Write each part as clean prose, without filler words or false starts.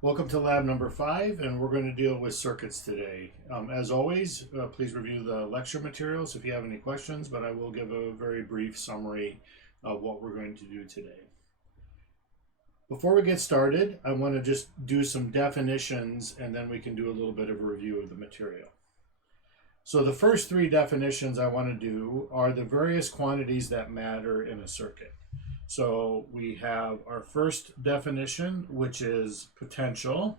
Welcome to lab number 5, and we're going to deal with circuits today. As always, please review the lecture materials if you have any questions, but I will give a very brief summary of what we're going to do today. Before we get started, I want to just do some definitions, and then we can do a little bit of a review of the material. So the first three definitions I want to do are the various quantities that matter in a circuit. So we have our first definition, which is potential.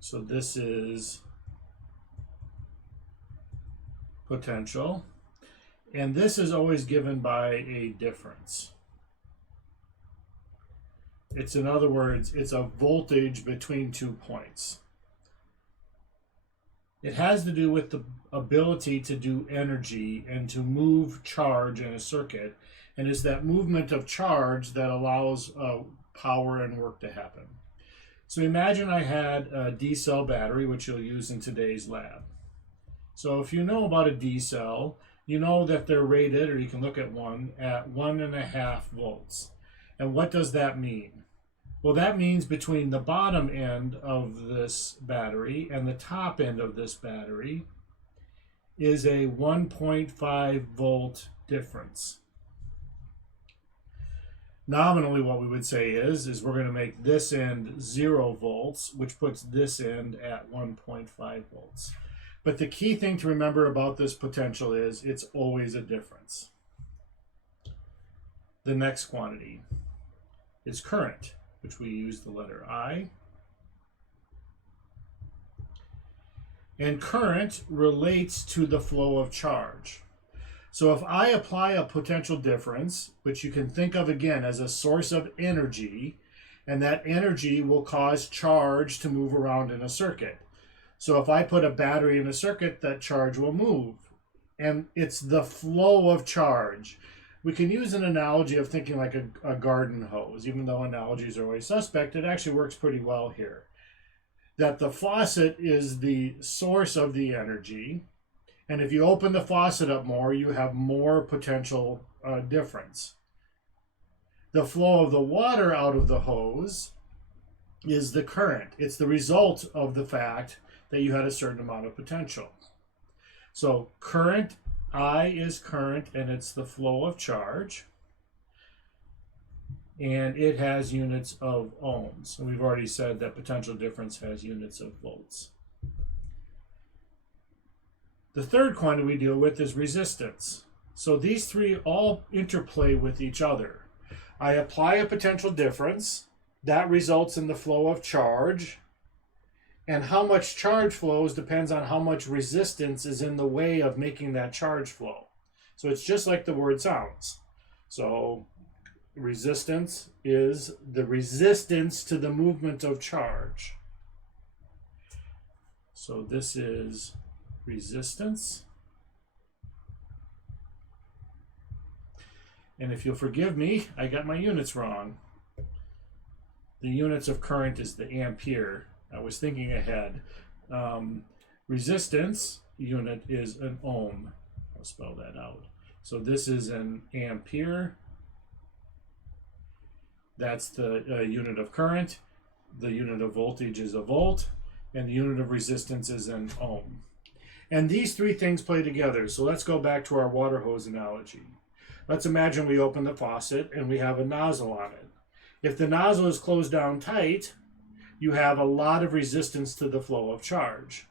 So this is potential. And this is always given by a difference. In other words, it's a voltage between 2 points. It has to do with the ability to do energy and to move charge in a circuit. And it's that movement of charge that allows power and work to happen. So imagine I had a D-cell battery, which you'll use in today's lab. So if you know about a D-cell, you know that they're rated, or you can look at one, at 1.5 volts. And what does that mean? Well, that means between the bottom end of this battery and the top end of this battery is a 1.5 volt difference. Nominally, what we would say is we're going to make this end 0 volts, which puts this end at 1.5 volts. But the key thing to remember about this potential is it's always a difference. The next quantity is current, which we use the letter I. And current relates to the flow of charge. So if I apply a potential difference, which you can think of again as a source of energy, and that energy will cause charge to move around in a circuit. So if I put a battery in a circuit, that charge will move. And it's the flow of charge. We can use an analogy of thinking like a garden hose. Even though analogies are always suspect, it actually works pretty well here. That the faucet is the source of the energy. And if you open the faucet up more, you have more potential difference. The flow of the water out of the hose is the current. It's the result of the fact that you had a certain amount of potential. So current, I is current, and it's the flow of charge. And it has units of ohms. And we've already said that potential difference has units of volts. The third quantity we deal with is resistance. So these three all interplay with each other. I apply a potential difference. That results in the flow of charge. And how much charge flows depends on how much resistance is in the way of making that charge flow. So it's just like the word sounds. So resistance is the resistance to the movement of charge. So this is resistance. And if you'll forgive me, I got my units wrong. The units of current is the ampere. I was thinking ahead. Resistance unit is an ohm. I'll spell that out. So this is an ampere. That's the unit of current. The unit of voltage is a volt. And the unit of resistance is an ohm. And these three things play together. So let's go back to our water hose analogy. Let's imagine we open the faucet and we have a nozzle on it. If the nozzle is closed down tight, you have a lot of resistance to the flow of charge.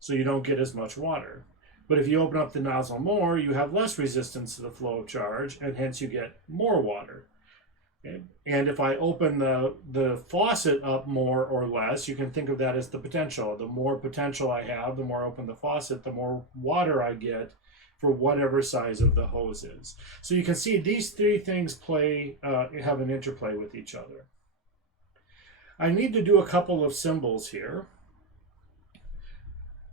So you don't get as much water. But if you open up the nozzle more, you have less resistance to the flow of charge, and hence you get more water. Okay? And if I open the faucet up more or less, you can think of that as the potential. The more potential I have, the more I open the faucet, the more water I get for whatever size of the hose is. So you can see these three things have an interplay with each other. I need to do a couple of symbols here.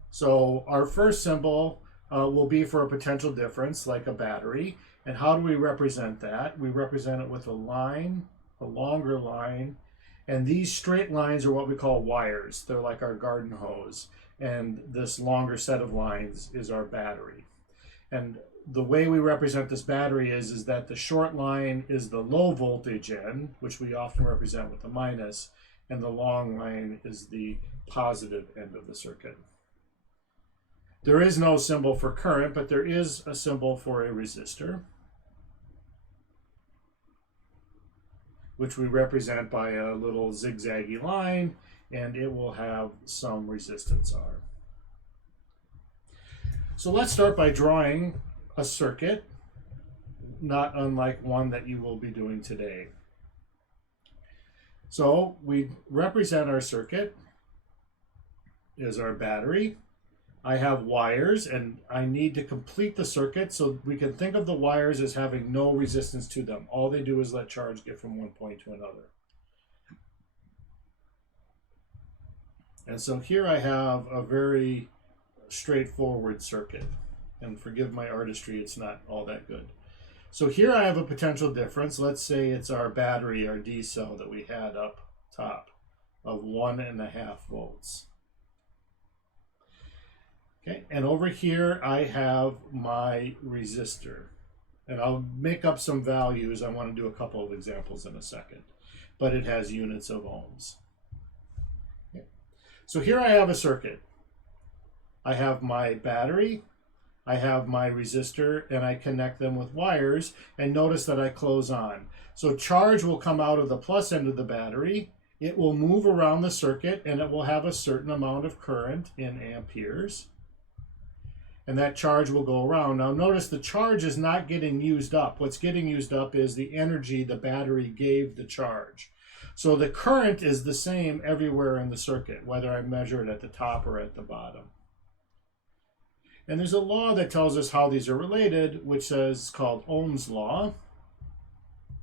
So our first symbol will be for a potential difference, like a battery. And how do we represent that? We represent it with a line, a longer line. And these straight lines are what we call wires. They're like our garden hose. And this longer set of lines is our battery. And the way we represent this battery is that the short line is the low voltage end, which we often represent with the minus, and the long line is the positive end of the circuit. There is no symbol for current, but there is a symbol for a resistor, which we represent by a little zigzaggy line, and it will have some resistance R. So let's start by drawing a circuit, not unlike one that you will be doing today. So we represent our circuit as our battery. I have wires, and I need to complete the circuit, so we can think of the wires as having no resistance to them. All they do is let charge get from one point to another. And so here I have a very straightforward circuit. And forgive my artistry, it's not all that good. So here I have a potential difference. Let's say it's our battery, our D cell that we had up top, of 1.5 volts. Okay, and over here I have my resistor. And I'll make up some values. I want to do a couple of examples in a second. But it has units of ohms. Okay. So here I have a circuit. I have my battery, I have my resistor, and I connect them with wires, and notice that I close on. So charge will come out of the plus end of the battery, it will move around the circuit, and it will have a certain amount of current in amperes. And that charge will go around. Now notice the charge is not getting used up. What's getting used up is the energy the battery gave the charge. So the current is the same everywhere in the circuit, whether I measure it at the top or at the bottom. And there's a law that tells us how these are related, which is called Ohm's law,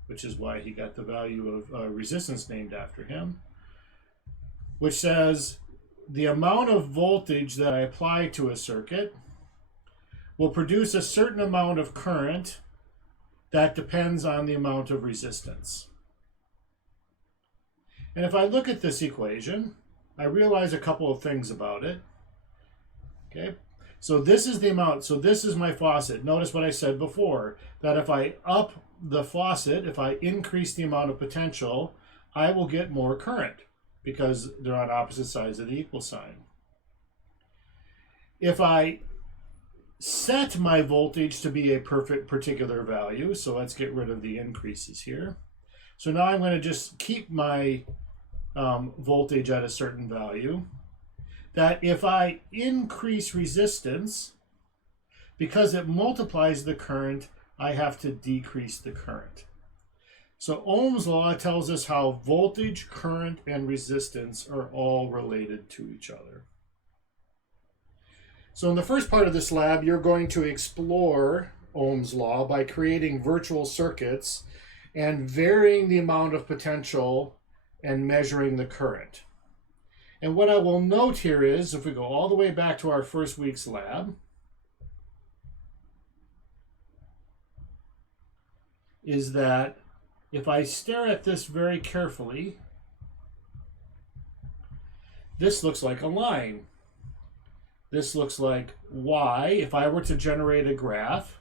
which is why he got the value of resistance named after him, which says the amount of voltage that I apply to a circuit will produce a certain amount of current that depends on the amount of resistance. And if I look at this equation, I realize a couple of things about it. Okay, so this is the amount, so this is my faucet. Notice what I said before, that if I up the faucet, if I increase the amount of potential, I will get more current because they're on opposite sides of the equal sign. If I set my voltage to be a perfect particular value, so let's get rid of the increases here. So now I'm going to just keep my voltage at a certain value. That if I increase resistance, because it multiplies the current, I have to decrease the current. So Ohm's law tells us how voltage, current, and resistance are all related to each other. So in the first part of this lab, you're going to explore Ohm's law by creating virtual circuits and varying the amount of potential and measuring the current. And what I will note here is, if we go all the way back to our first week's lab, is that if I stare at this very carefully, this looks like a line. This looks like Y. If I were to generate a graph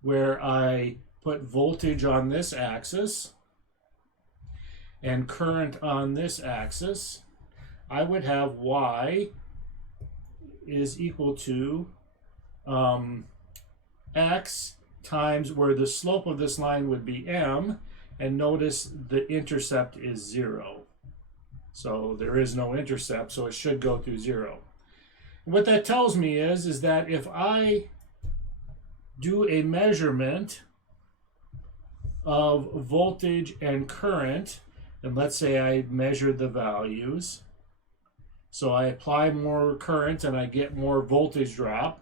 where I put voltage on this axis and current on this axis, I would have Y is equal to X times where the slope of this line would be M, and notice the intercept is 0. So there is no intercept, so it should go through 0. What that tells me is that if I do a measurement of voltage and current, and let's say I measure the values, so I apply more current and I get more voltage drop,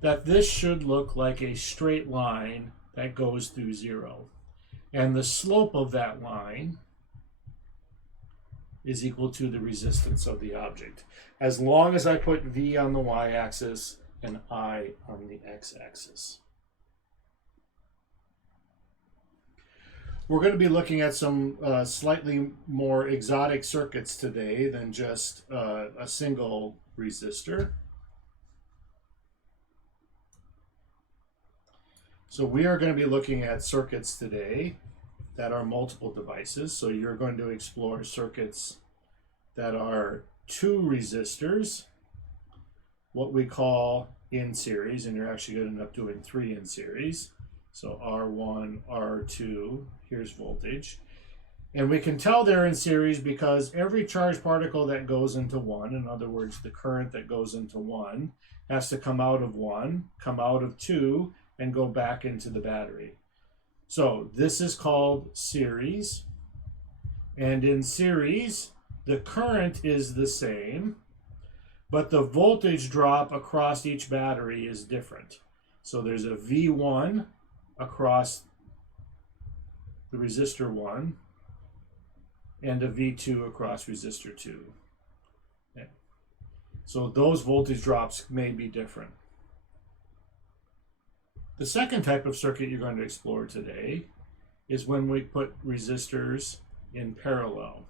that this should look like a straight line that goes through 0. And the slope of that line is equal to the resistance of the object, as long as I put V on the y-axis and I on the x-axis. We're going to be looking at some slightly more exotic circuits today than just a single resistor. So we are going to be looking at circuits today that are multiple devices. So you're going to explore circuits that are 2 resistors, what we call in series, and you're actually going to end up doing 3 in series. So R1, R2, here's voltage. And we can tell they're in series because every charged particle that goes into one, in other words, the current that goes into one, has to come out of one, come out of 2, and go back into the battery. So this is called series. And in series, the current is the same, but the voltage drop across each battery is different. So there's a V1 across the resistor 1, and a V2 across resistor 2. Okay. So those voltage drops may be different. The second type of circuit you're going to explore today is when we put resistors in parallel.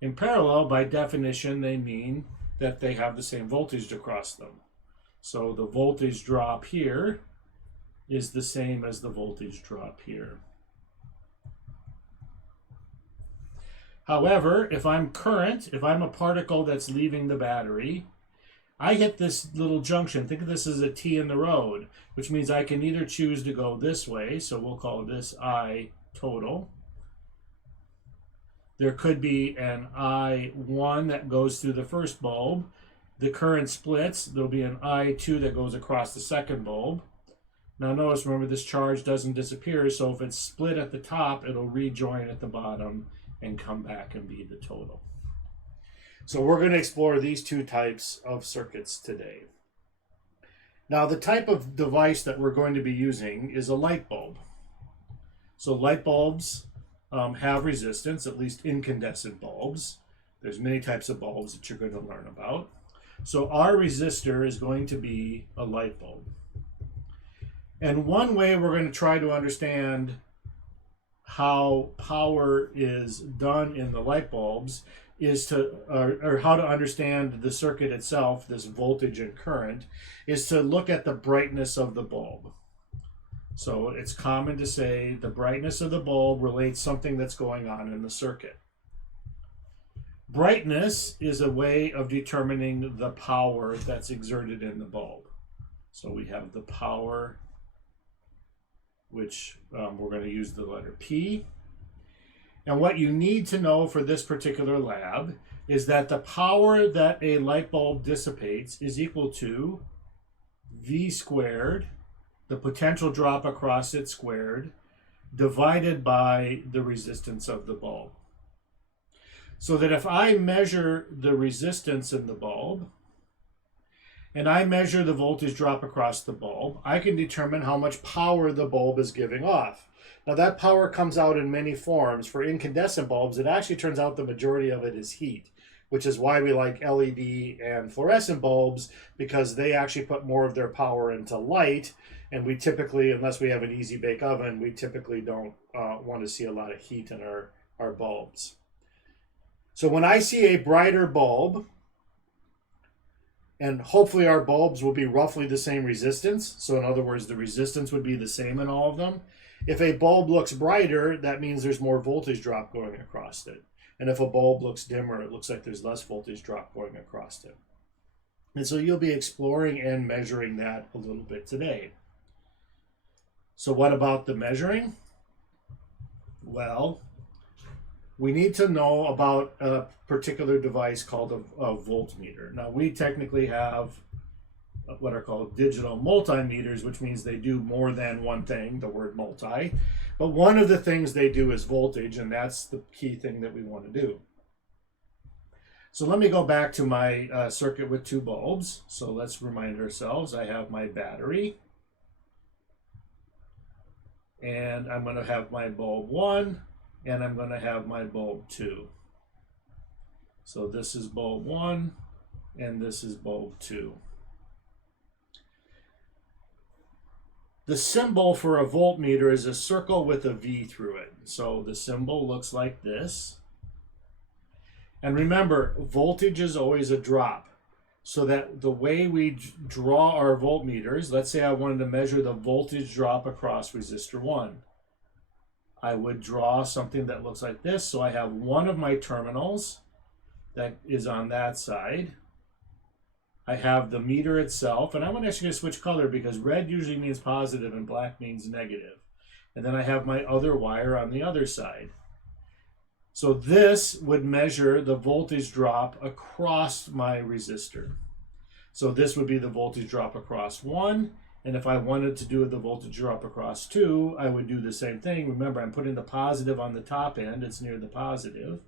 In parallel, by definition, they mean that they have the same voltage across them. So the voltage drop here is the same as the voltage drop here. However, if I'm a particle that's leaving the battery, I hit this little junction. Think of this as a T in the road, which means I can either choose to go this way, so we'll call this I total. There could be an I1 that goes through the first bulb. The current splits. There'll be an I2 that goes across the second bulb. Now notice, remember, this charge doesn't disappear, so if it's split at the top, it'll rejoin at the bottom and come back and be the total. So we're going to explore these 2 types of circuits today. Now the type of device that we're going to be using is a light bulb. So light bulbs have resistance, at least incandescent bulbs. There's many types of bulbs that you're going to learn about. So our resistor is going to be a light bulb. And one way we're going to try to understand how power is done in the light bulbs is or how to understand the circuit itself, this voltage and current, is to look at the brightness of the bulb. So it's common to say the brightness of the bulb relates something that's going on in the circuit. Brightness is a way of determining the power that's exerted in the bulb. So we have the power, which we're going to use the letter P. And what you need to know for this particular lab is that the power that a light bulb dissipates is equal to V squared, the potential drop across it squared, divided by the resistance of the bulb. So that if I measure the resistance in the bulb, and I measure the voltage drop across the bulb, I can determine how much power the bulb is giving off. Now that power comes out in many forms. For incandescent bulbs, it actually turns out the majority of it is heat, which is why we like LED and fluorescent bulbs, because they actually put more of their power into light. And we typically, unless we have an easy bake oven, we typically don't want to see a lot of heat in our bulbs. So when I see a brighter bulb, and hopefully our bulbs will be roughly the same resistance. So in other words, the resistance would be the same in all of them. If a bulb looks brighter, that means there's more voltage drop going across it. And if a bulb looks dimmer, it looks like there's less voltage drop going across it. And so you'll be exploring and measuring that a little bit today. So what about the measuring? Well, we need to know about a particular device called a voltmeter. Now, we technically have what are called digital multimeters, which means they do more than one thing, the word multi. But one of the things they do is voltage, and that's the key thing that we want to do. So let me go back to my circuit with 2 bulbs. So let's remind ourselves, I have my battery. And I'm going to have my bulb 1, and I'm going to have my bulb 2. So this is bulb 1, and this is bulb 2. The symbol for a voltmeter is a circle with a V through it. So the symbol looks like this. And remember, voltage is always a drop. so that the way we draw our voltmeters, let's say I wanted to measure the voltage drop across resistor 1. I would draw something that looks like this. So I have one of my terminals that is on that side. I have the meter itself, and I'm actually going to switch color because red usually means positive and black means negative. And then I have my other wire on the other side. So this would measure the voltage drop across my resistor. So this would be the voltage drop across 1. And if I wanted to do the voltage drop across 2, I would do the same thing. Remember, I'm putting the positive on the top end. It's near the positive.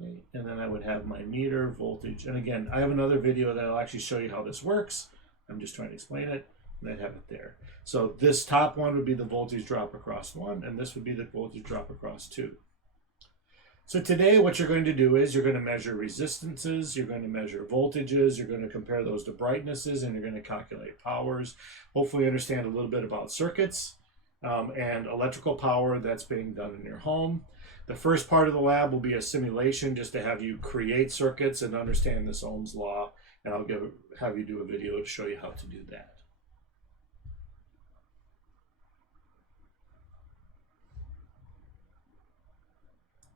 Okay. And then I would have my meter, voltage. And again, I have another video that will actually show you how this works. I'm just trying to explain it. And I'd have it there. So this top one would be the voltage drop across 1. And this would be the voltage drop across 2. So today what you're going to do is you're going to measure resistances, you're going to measure voltages, you're going to compare those to brightnesses, and you're going to calculate powers. Hopefully understand a little bit about circuits and electrical power that's being done in your home. The first part of the lab will be a simulation just to have you create circuits and understand this Ohm's law, and I'll have you do a video to show you how to do that.